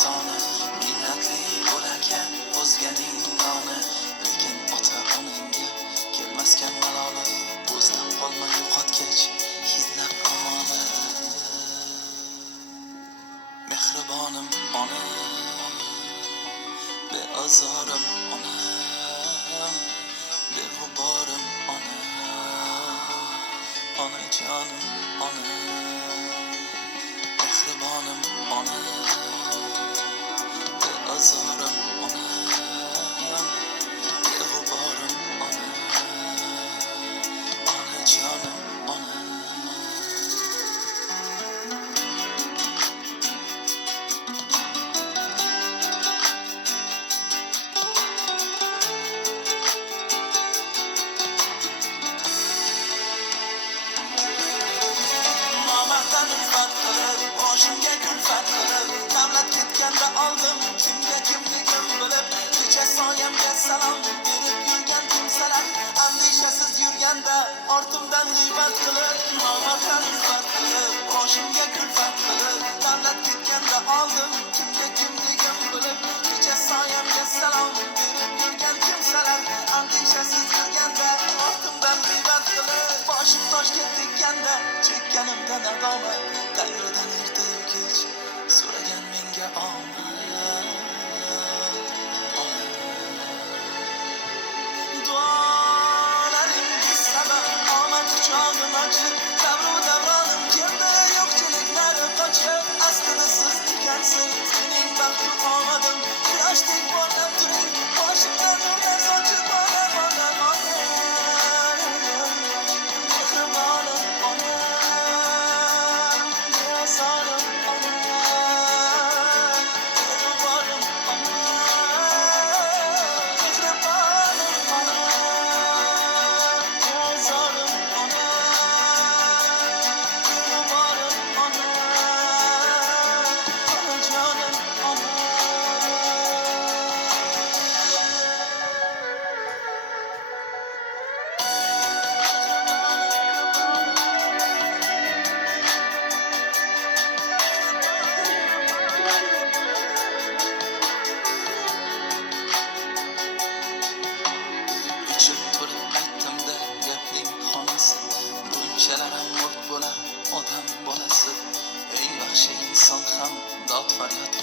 soni minnatli bo'larkan o'zganing noni, lekin ota onangga kelmaskan maloli, o'zlab qolma yo'qotgach hidlab romoni. Mehribonim onam, beazorim onam, beg'uborim onam, onajonim onam. Mehribonim onam, beazorim onam, beg'uborim onam, onajonim onam. Boshimga kulfat qilib, davlat ketganda oldim kimga kimligim bilib, kecha soyamga salom berib yurgan kimsalar, andishasiz yurganda ortimdan g'iybat qilib, nomarddan ulfat qilib, boshimga kulfat qilib, davlat ketganda oldim kimga kimligim bilib, kecha soyamga salom berib yurgan kimsalar, andishasiz yurganda ortimdan g'iybat qilib, boshim toshga tegganda chekkanimda nadomat, Tangridan ertayu kech so'ragan menga omad. Duolaringiz sabab omad quchog'im ochib, davru davronim keldi, yo'qchiliklari qochib, aslida siz ekansiz mening baxtu omadim, quyoshdek porlab turing, boshimdan nurlar sochib onam, onam, onam. Mehribonim onam, beazorim onam, beg'uborim onam. Mehribonim onam, beazorim onam, beg'uborim onam, onajonim onam. Ichib to'lib aytdim-da gapning xonasi, bunchalar ham mo'rt bo'lar odam bolasi, eng yaxshi inson ham dod faryod